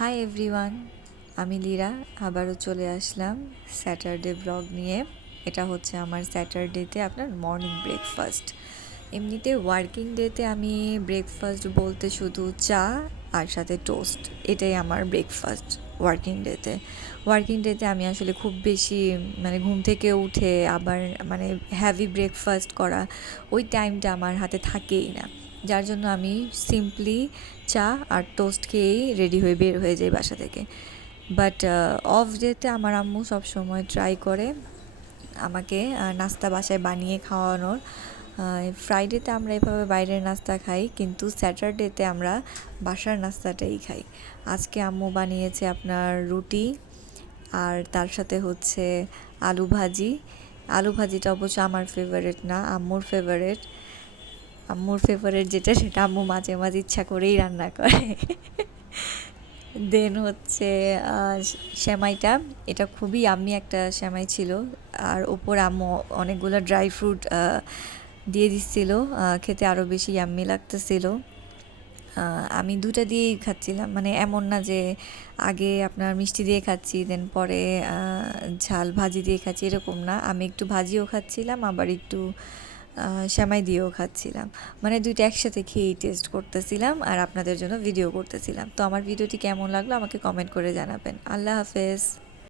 Hi everyone, আমি লীরা আবারও চলে আসলাম স্যাটারডে ব্লগ নিয়ে। এটা হচ্ছে আমার স্যাটারডেতে আপনার মর্নিং ব্রেকফাস্ট। এমনিতে ওয়ার্কিং ডেতে আমি ব্রেকফাস্ট বলতে শুধু চা আর সাথে টোস্ট, এটাই আমার ব্রেকফাস্ট। ওয়ার্কিং ডেতে আমি আসলে খুব বেশি মানে ঘুম থেকে উঠে আবার মানে হ্যাভি ব্রেকফাস্ট করা ওই টাইমটা আমার হাতে থাকেই না, যার জন্য আমি সিম্পলি চা আর টোস্ট খেয়েই রেডি হয়ে বের হয়ে যাই বাসা থেকে। বাট অফ ডেতে আমার আম্মু সবসময় ট্রাই করে আমাকে নাস্তা বাসায় বানিয়ে খাওয়ানোর। ফ্রাইডেতে আমরা এভাবে বাইরের নাস্তা খাই, কিন্তু স্যাটারডেতে আমরা বাসার নাস্তাটাই খাই। আজকে আম্মু বানিয়েছে আপনার রুটি আর তার সাথে হচ্ছে আলু ভাজি। আলু ভাজিটা অবশ্য আমার ফেভারিট না, আম্মুর ফেভারিট যেটা সেটা আম্মু মাঝে মাঝে ইচ্ছা করেই রান্না করে। দেন হচ্ছে সেমাইটা, এটা খুবই ইয়াম্মি একটা সেমাই ছিল। আর ওপর আম্মু অনেকগুলো ড্রাই ফ্রুট দিয়ে দিচ্ছিল, খেতে আরও বেশি ইয়াম্মি লাগতেছিল। আমি দুটা দিয়েই খাচ্ছিলাম, মানে এমন না যে আগে আপনার মিষ্টি দিয়ে খাচ্ছি দেন পরে ঝাল ভাজি দিয়ে খাচ্ছি, এরকম না। আমি একটু ভাজিও খাচ্ছিলাম আবার একটু সেমাই দিয়েও খাচ্ছিলাম, মানে দুইটা একসাথে খেয়েই টেস্ট করতেছিলাম আর আপনাদের জন্য ভিডিও করতেছিলাম। তো আমার ভিডিওটি কেমন লাগলো আমাকে কমেন্ট করে জানাবেন। আল্লাহ হাফেজ।